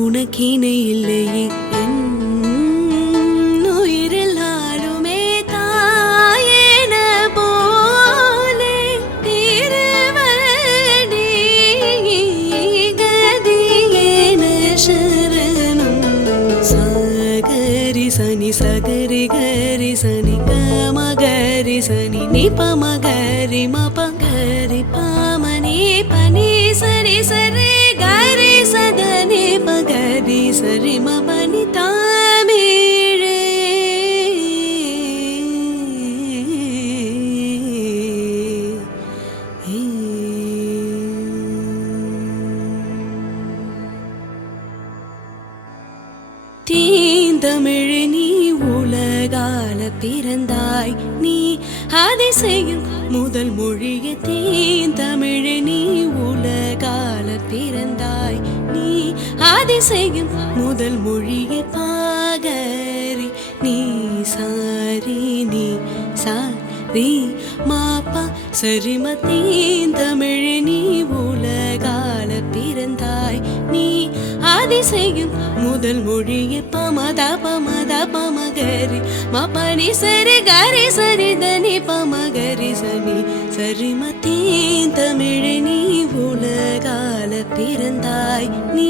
உனக்கினை இல்லையே உயிரிலாலுமே தாயேன போலே திருவடி கதியேன சரணம் சாகரி சனி சகரி கரி சனி கமகரி சனி நிபமகரி மபகரி பாமனி பனி சரி சரி கரி சதனி பகரி சரி மபனி தமிழே தீந்தமிழ் நீ உலகால பிறந்தாய் நீ அதிசயம் முதல் மொழிய தீந்தமிழ் நீ உலகால பிறந்தாய் நீ அதிசயம் முதல் மொழிய பாகரி நீ சாரி நீ சாரி மாப்பா சரிம தீந்தமிழ் நீ உலகால பிறந்தாய் நீ அதிசயம் முதல் மொழிய பமத பமத பமகரி மபனி சரி கரி சரி தனி பமகரி சனி சரிமத்தீன் தமிழ் நீ உலகால பிறந்தாய் நீ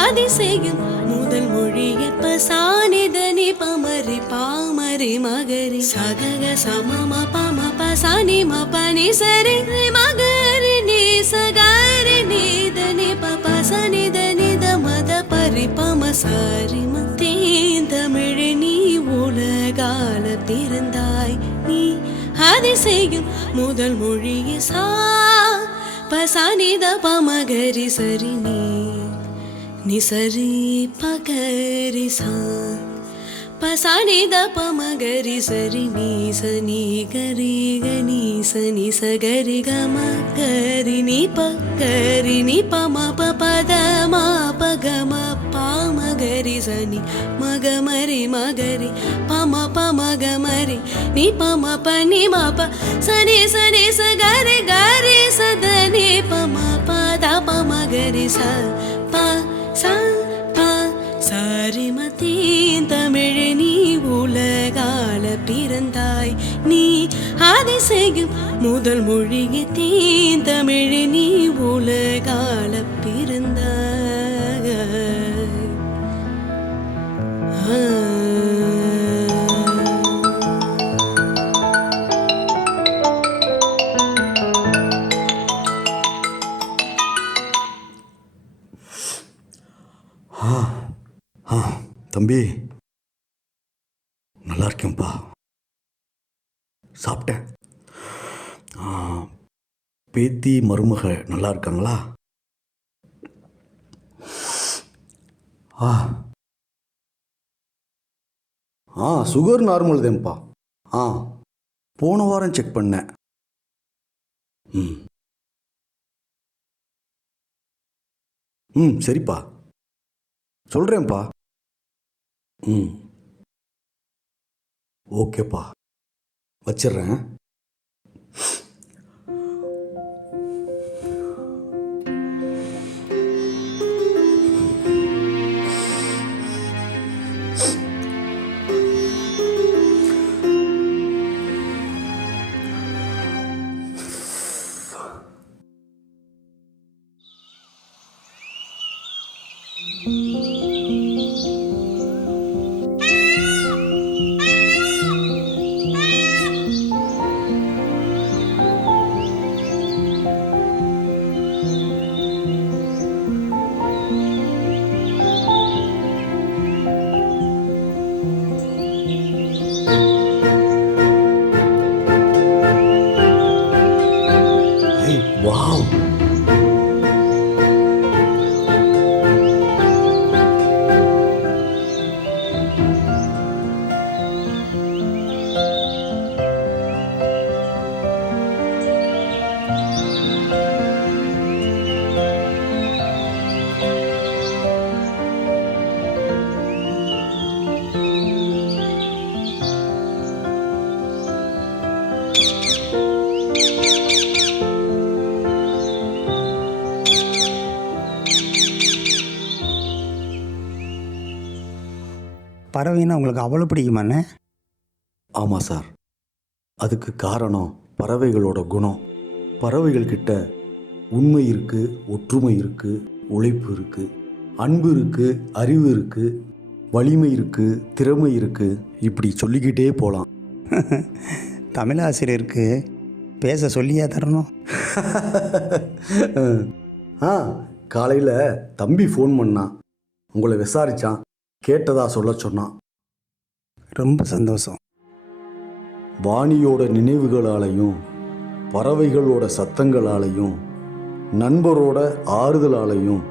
அதிசயம் முதல் மொழிய பசானி தனி பமரி பாமரி மகரி சகக சமம பம பசானி மபனி சரி மகரி நீ சகரி நீ தனி பசனி தனி மத பரிபம சாரிமத்தேன் தமிழ் நீ உலகால பிறந்தாய் நீ அதிசயம் முதல் மொழிய சா பசானித பமகரி சரி நீ சரி பகரி சா பசானித பமகரி சரி நீ சனி கரி கனி சனி சகரி கம கரி நீ பகரி நீ பம பத மா பகம பாமகரி சனி மகமரி மகரி பம பமகமரி நீ பம பனி மப சனி சனி சகரி கரி சதனி பம பத பமகரி ச ப ச ப சாரிமத்தீன் தமிழ் நீ உலகால பிறந்தாய் நீ அதிசயம் முதல் மொழிய தீன் தமிழ் நீ உலகால பிறந்தாய் தம்பி நல்லா இருக்கேன்ப்பா. சாப்பிட்டேன். பேத்தி மருமக நல்லா இருக்காங்களா? சுகர் நார்மல் தான்ப்பா. போன வாரம் செக் பண்ணேன். ம் சரிப்பா, சொல்கிறேன்ப்பா. ம் ஓகேப்பா, வச்சிடுறேன். வாவ்! பறவைன்னா உங்களுக்கு அவ்வளோ பிடிக்குமாண்ணே? ஆமாம் சார். அதுக்கு காரணம் பறவைகளோட குணம். பறவைகள் கிட்ட உண்மை இருக்குது, ஒற்றுமை இருக்குது, உழைப்பு இருக்குது, அன்பு இருக்குது, அறிவு இருக்குது, வலிமை இருக்குது, திறமை இருக்குது, இப்படி சொல்லிக்கிட்டே போகலாம். தமிழாசிரியருக்கு பேச சொல்லியா தரணும்? காலையில் தம்பி ஃபோன் பண்ணான், உங்களை விசாரித்தான், கேட்டதா சொல்ல சொன்னான். ரொம்ப சந்தோஷம். வாணியோட நினைவுகளாலையும் பறவைகளோட சத்தங்களாலையும் நண்பரோட ஆறுதலாலையும்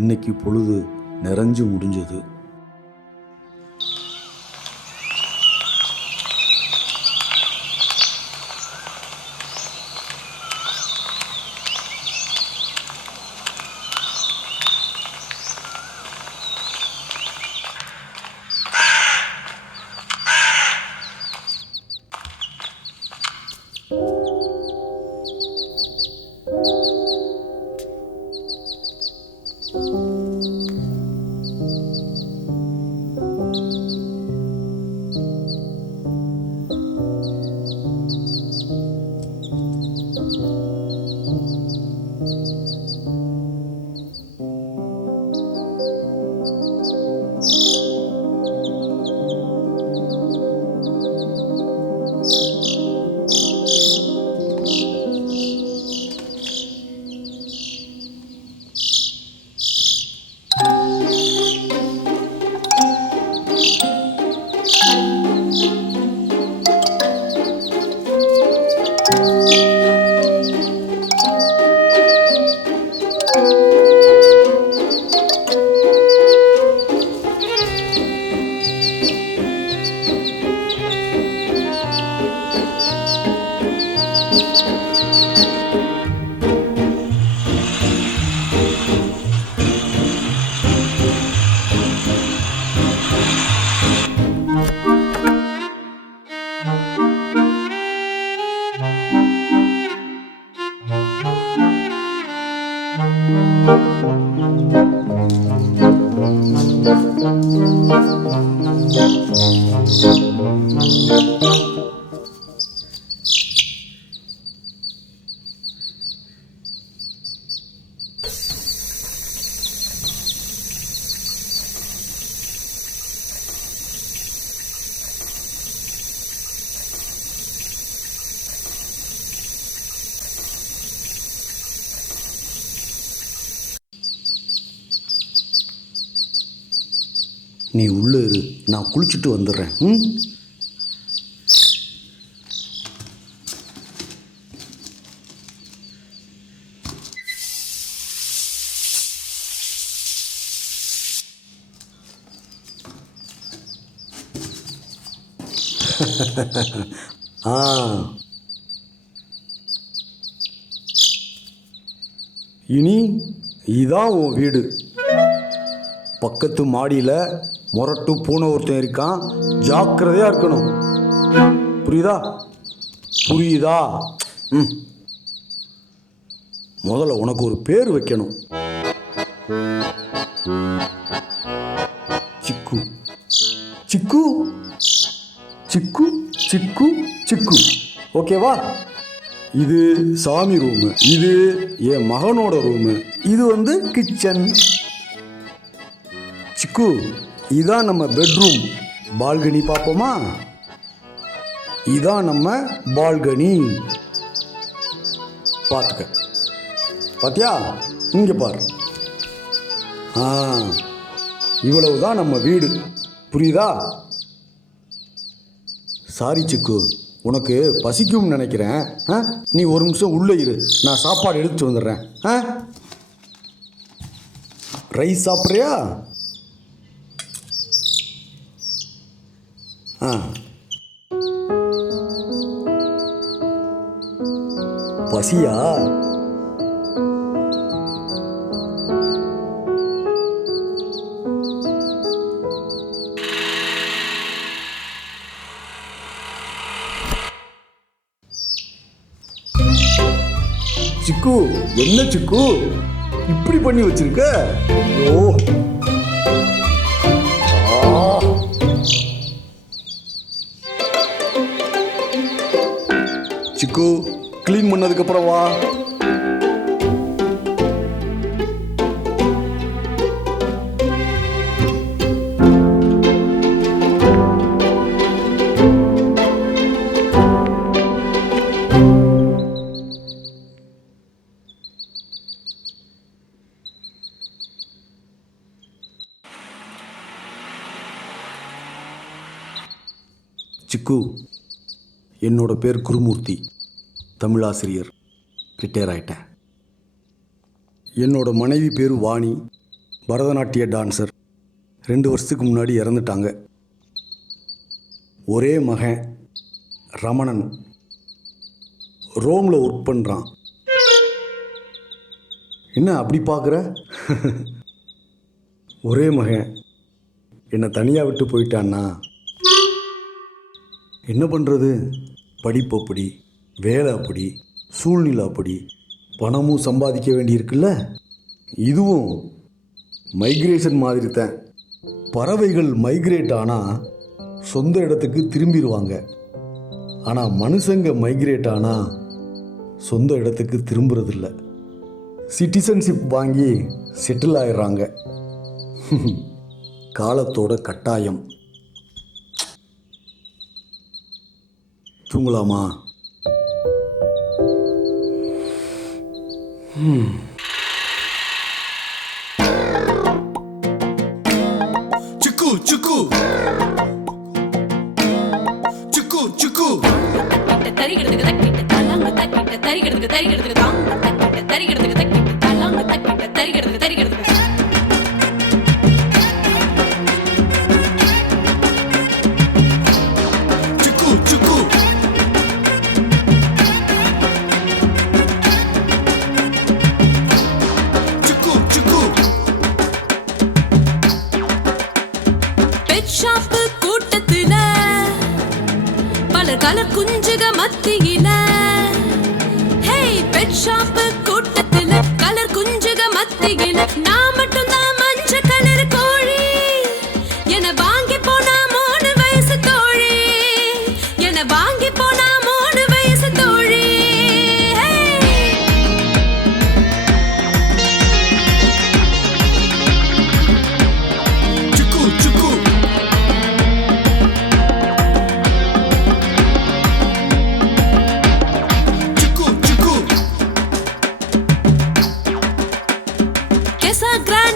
இன்னைக்கு பொழுது நிறைஞ்சு முடிஞ்சது. நீ உள்ளே இரு, நான் குளிச்சுட்டு வந்துடுறேன். ஆ இனி இதான் உன் வீடு. பக்கத்து மாடியில் முரட்டு பூனை ஒருத்தன் இருக்கான், ஜாக்கிரதையாக இருக்கணும். புரியுதா? புரியுதா? ம். முதல்ல உனக்கு ஒரு பேர் வைக்கணும். சிக்கு சிக்கு சிக்கு சிக்கு சிக்கு. ஓகேவா? இது சாமி ரூமு, இது என் மகனோட ரூமு, இது கிச்சன். சிக்கு, இதான் நம்ம பெட்ரூம். பால்கனி பார்ப்போமா? இதான் நம்ம பால்கனி. பார்த்துக்க. பாத்தியா? இங்கே பாரு. இவ்வளவுதான் நம்ம வீடு. புரியுதா? சாரி சிக்கு, உனக்கு பசிக்கும்னு நினைக்கிறேன். நீ ஒரு நிமிஷம் உள்ளே இரு, நான் சாப்பாடு எடுத்துட்டு வந்துடுறேன். ரைஸ் சாப்பிட்றியா? பசியா? சிக்கு, என்ன சிக்கு இப்படி பண்ணி வச்சிருக்க? ஐயோ, சிக்கு, க்ளீன் பண்ணதுக்கு அப்புறம் வா. சிக்கு, என்னோட பேர் குருமூர்த்தி, தமிழாசிரியர், ரிட்டையர் ஆயிட்டேன். என்னோட மனைவி பேர் வாணி, பரதநாட்டிய டான்சர். 2 வருஷத்துக்கு முன்னாடி இறந்துட்டாங்க. ஒரே மகன் ரமணன், ரோமில் ஒர்க் பண்ணுறான். என்ன அப்படி பார்க்குற? ஒரே மகன் என்னை தனியாக விட்டு போயிட்டான்னா என்ன பண்ணுறது? படிப்பு அப்படி, வேலை அப்படி, சூழ்நிலை அப்படி, பணமும் சம்பாதிக்க வேண்டியிருக்குல்ல. இதுவும் மைக்ரேஷன் மாதிரி தான். பறவைகள் மைக்ரேட் ஆனால் சொந்த இடத்துக்கு திரும்பிடுவாங்க. ஆனால் மனுஷங்க மைக்ரேட் ஆனால் சொந்த இடத்துக்கு திரும்புறதில்ல. சிட்டிசன்ஷிப் வாங்கி செட்டில் ஆயிடுறாங்க. காலத்தோட கட்டாயம். தூங்கலாமா? சிக்கு சிக்கு சிக்கு சிக்கு தரிகிறதுக்கு தக்கிட்ட தலாங்க தக்கிட்ட தரிகிறதுக்கு தரிகிறதுக்கு தாங்க தக்கிட்ட தரிகிறதுக்கு தக்கிட்ட தலாங்க தக்கிட்ட தரிகிறதுக்கு தரிகிறதுக்கு சிக்கு சிக்கு சிக்கு சிக்கு பெட் ஷாப் கூட்டத்துல பல கலர் குஞ்சுக மத்தியில. ஹே, பெட் ஷாப் கூட்டத்துல கலர் குஞ்சுக மத்தியில நான் மட்டும் தான் மஞ்ச கலர் கோழி. என வாங்கி போனா 3 வயசு தோழி, என வாங்கி போனா 3 வயசு தோழி. சிக்கு சிக்கு சிக்கு சிக்கு Casa Grande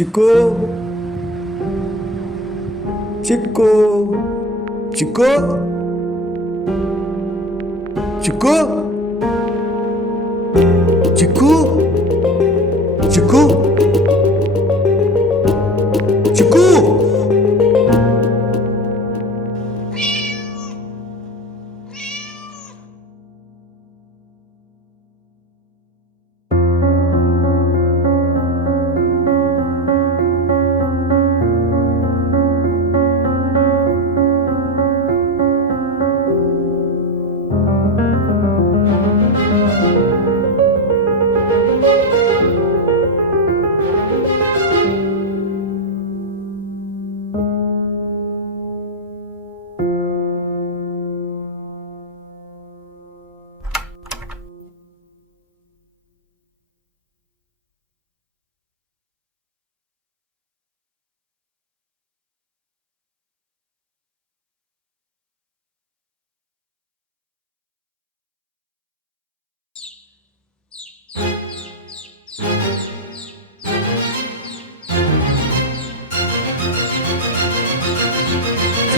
சிக்கு சிக்கு சிக்கு சிக்கு சிக்கு சிக்கு சிக்கு சிக்கு சிக்கு சிக்கு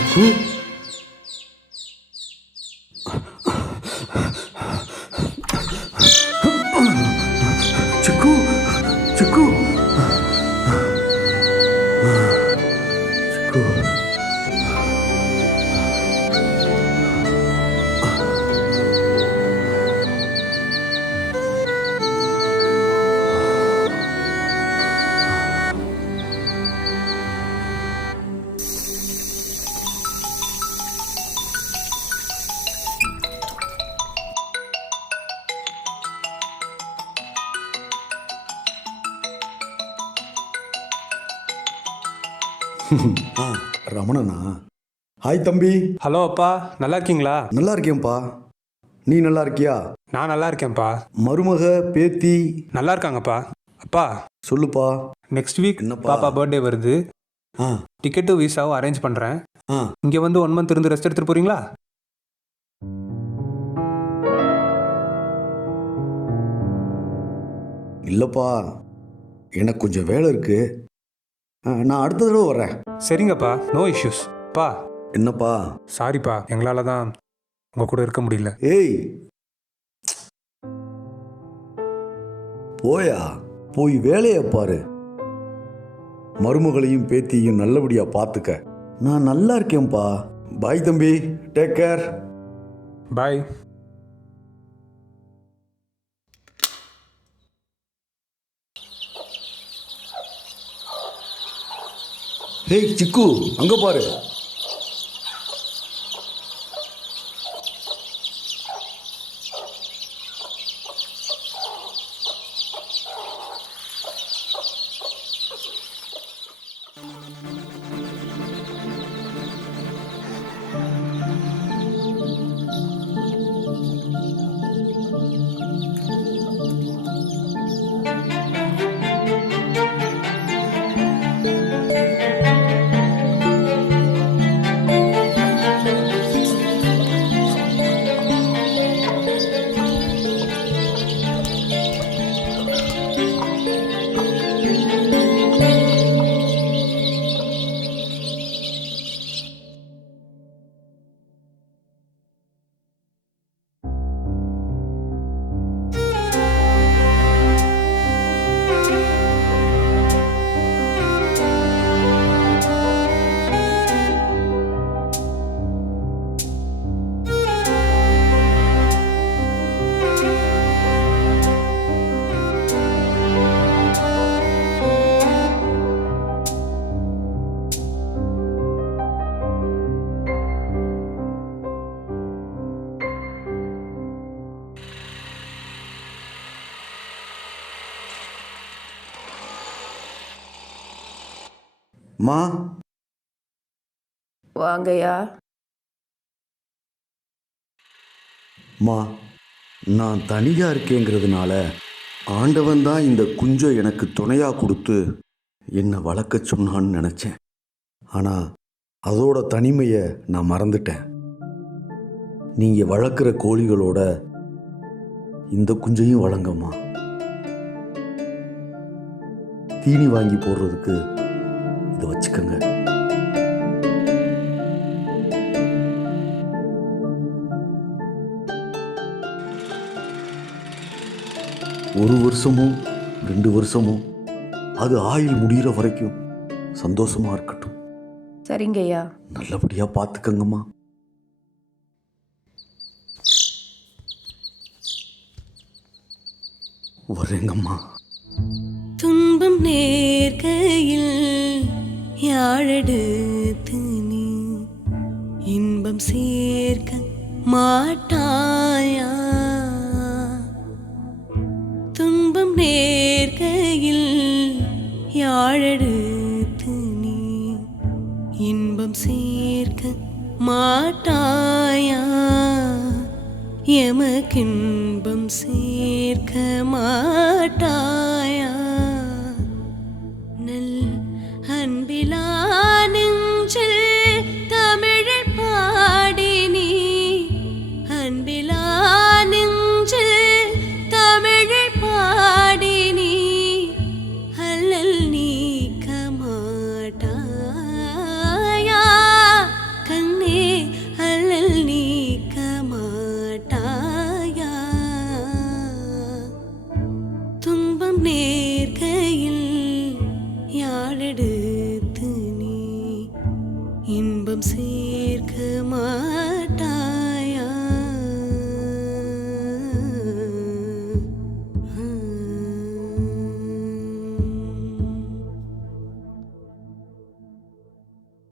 சிக்கு ஆ ரமணனா? ஹாய் தம்பி. ஹலோ அப்பா, நல்லா இருக்கீங்களா? நல்லா இருக்கேன்ப்பா. நீ நல்லா இருக்கியா? நான் நல்லா இருக்கேன்ப்பா. மருமக பேத்தி நல்லா இருக்காங்கப்பா. அப்பா, சொல்லுப்பா. நெக்ஸ்ட் வீக் என்னப்பா? பாப்பா பர்த்டே வருது. ஆ டிக்கெட்டும் விசாவும் அரேஞ்ச் பண்ணுறேன். ஆ இங்கே வந்து 1 மந்த் இருந்து ரெஸ்ட் எடுத்துகிட்டு போகிறீங்களா? இல்லைப்பா, எனக்கு கொஞ்சம் வேலை இருக்கு. நான் அடுத்த தடவை வர்றேன். சரிங்கப்பா, நோ இஷ்யூஸ். அப்பா, என்னப்பா? சாரிப்பா, எங்களால் தான் உங்கள் கூட இருக்க முடியல. ஏய், போயா, போய் வேலையை பாரு. மருமகளையும் பேத்தியையும் நல்லபடியா பார்த்துக்க. நான் நல்லா இருக்கேன்ப்பா. பாய் தம்பி, டேக் கேர். பாய். ஹேய் சிக்கு, அங்க பாரு. மா, வாங்கய்யா. மா, நான் தனியா இருக்கேங்கிறதுனால ஆண்டவன் தான் இந்த குஞ்சை எனக்கு துணையா கொடுத்து என்னை வளர்க்க சொன்னான்னு நினச்சேன். ஆனால் அதோட தனிமையை நான் மறந்துட்டேன். நீங்கள் வளர்க்குற கோழிகளோட இந்த குஞ்சையும் வளங்கம்மா. தீனி வாங்கி போடுறதுக்கு இதை வச்சுக்கோங்க. ஒரு வருஷமோ 2 வருஷமோ அது ஆயுள் முடிகிற வரைக்கும் சந்தோஷமா இருக்கட்டும். சரிங்கய்யா. நல்லபடியா பார்த்துக்கங்கம்மா. வரேங்கம்மா. துன்பம் நேர்கையில் யாழெடுத்து நீ இன்பம் சேர்க்க மாட்டாயா? துன்பம் நேர்கையில் யாழெடுத்து நீ இன்பம் சேர்க்க மாட்டாயா? எமக்கின்பம் சேர்க்க மாட்டாயா? நல் அன்பிலா நெஞ்சில் தமிழ் பாடி நீ அன்பிலா நெஞ்சில் தமிழ் பாடி நீ அல்லல் நீக்க மாட்டாயா? கண்ணே அல்லல் நீக்க மாட்டாயா? துன்பம் நேர்கையில் யாழெடுத்து நீ இன்பம்